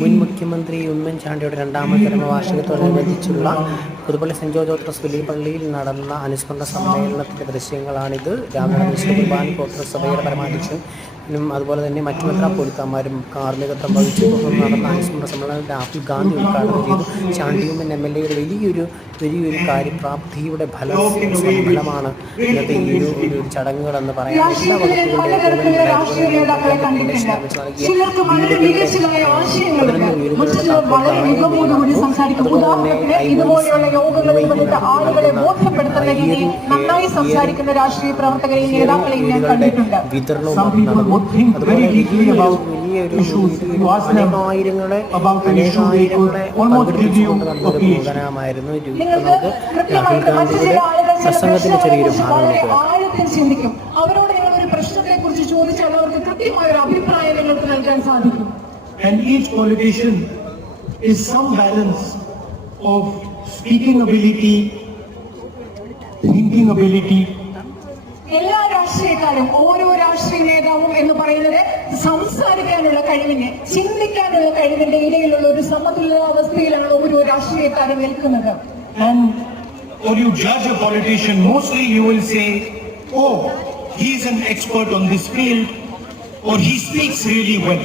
മുൻ മുഖ്യമന്ത്രി ഉമ്മൻചാണ്ടിയുടെ രണ്ടാമത്തെ ചരമവാർഷികത്തോടനുബന്ധിച്ചുള്ള പുതുപ്പള്ളി സെൻറ് ജോർജ് ട്രസ്റ്റ് വലിയ പള്ളിയിൽ നടന്ന അനുസ്മരണ സമ്മേളനത്തിൻ്റെ ദൃശ്യങ്ങളാണിത്. രാവിലെ വിശുദ്ധ കുർബാന ഗോത്രസഭയുടെ പരമാധ്യക്ഷനും അതുപോലെ തന്നെ മറ്റു മെത്രാപ്പൊലീത്തമാരും കാർമ്മികത്വം വഹിച്ചു. തുടർന്ന് നടന്ന അനുസ്മരണ സമ്മേളനം രാഹുൽ ഗാന്ധി ഉദ്ഘാടനം ചെയ്തു. ചാണ്ടി ഉമ്മൻ MLA വലിയൊരു കാര്യപ്രാപ്തിയുടെ ഫലമാണ് ഇന്നത്തെ ഈ ഒരു ചടങ്ങുകളെന്ന് പറയാം. എല്ലാ സംസാരിക്കുന്ന രാഷ്ട്രീയ പ്രവർത്തകരെയും നേതാക്കളെയും ഞാൻ കണ്ടിട്ടുണ്ട്. പ്രസംഗത്തിന്റെ ചെറിയൊരു ഭാഗം ചിന്തിക്കും. അവരോട് നിങ്ങൾ ഒരു പ്രശ്നത്തെ കുറിച്ച് ചോദിച്ചാൽ അവർക്ക് കൃത്യമായ ഒരു അഭിപ്രായം നിങ്ങൾക്ക് നൽകാൻ സാധിക്കും. And each politician is some balance of speaking ability, thinking ability. എല്ലാ രാഷ്ട്രീയക്കാരും ഓരോ രാഷ്ട്രീയ നേതാവും എന്ന് പറയുന്നത് സംസാരിക്കാനുള്ള കഴിവിന്, ചിന്തിക്കാനുള്ള കഴിവിന്റെ ഇടയിലുള്ള ഒരു സമതുലിതാവസ്ഥയിലാണ് ഓരോ രാഷ്ട്രീയക്കാരും നിൽക്കുന്നത്. And when you judge a politician, mostly you will say, oh, he is an expert on this field, or he speaks really well.